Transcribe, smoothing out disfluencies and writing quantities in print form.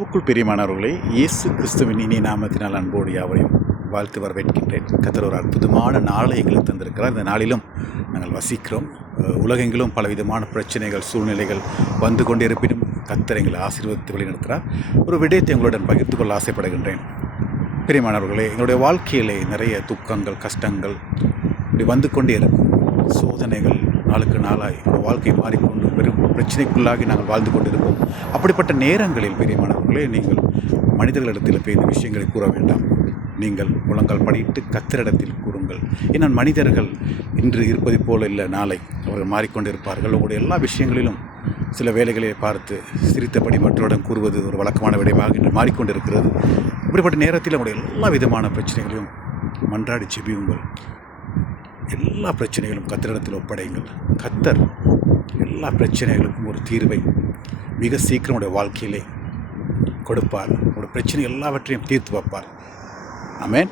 கிறிஸ்துவுக்குள் பிரியமானவர்களே, இயேசு கிறிஸ்துவின் இனிய நாமத்தினால் அன்போடு யாவரையும் வாழ்த்து வரவேற்கின்றேன். கர்த்தர் ஒரு அற்புதமான நாளை எங்களுக்கு தந்திருக்கிறார். இந்த நாளிலும் நாங்கள் வசிக்கிறோம். உலகெங்கிலும் பலவிதமான பிரச்சனைகள், சூழ்நிலைகள் வந்து கொண்டே இருப்பினும் கர்த்தர் எங்களை ஆசீர்வதித்து வழிநடத்துகிறார். ஒரு விடயத்தை எங்களுடன் பகிர்ந்து கொள்ள ஆசைப்படுகின்றேன். பிரியமானவர்களே, எங்களுடைய வாழ்க்கையிலே நிறைய துக்கங்கள், கஷ்டங்கள் இப்படி வந்து கொண்டே இருக்கும். சோதனைகள் நாளுக்கு நாளாய் எங்களுடைய வாழ்க்கை மாறிக்கொண்டு பெரும் பிரச்சனைக்குள்ளாகி நாங்கள் வாழ்ந்து கொண்டிருப்போம். அப்படிப்பட்ட நேரங்களில் பிரியமானவர்களே, நீங்கள் மனிதர்களிடத்தில் போய் இந்த விஷயங்களை கூற வேண்டாம். நீங்கள் முழங்கால் படியிட்டு கர்த்தரிடத்தில் கூறுங்கள். ஏன்னா மனிதர்கள் இன்று இருப்பதை போல இல்லை, நாளை அவர்கள் மாறிக்கொண்டிருப்பார்கள். உங்களுடைய எல்லா விஷயங்களிலும் சில வேலைகளை பார்த்து சிரித்தபடி மற்றவரிடம் கூறுவது ஒரு வழக்கமான விடயமாக இன்று மாறிக்கொண்டிருக்கிறது. இப்படிப்பட்ட நேரத்தில் உங்களுடைய எல்லா விதமான பிரச்சனைகளையும் மன்றாடி ஜெபியுங்கள். எல்லா பிரச்சனைகளும் கர்த்தரிடத்தில் ஒப்படையுங்கள். கர்த்தர் எல்லா பிரச்சனைகளுக்கும் ஒரு தீர்வை மிக சீக்கிரம் உடைய வாழ்க்கையிலே கொடுப்பார். உங்களுடைய பிரச்சனை எல்லாவற்றையும் தீர்த்து வைப்பார். ஆமென்.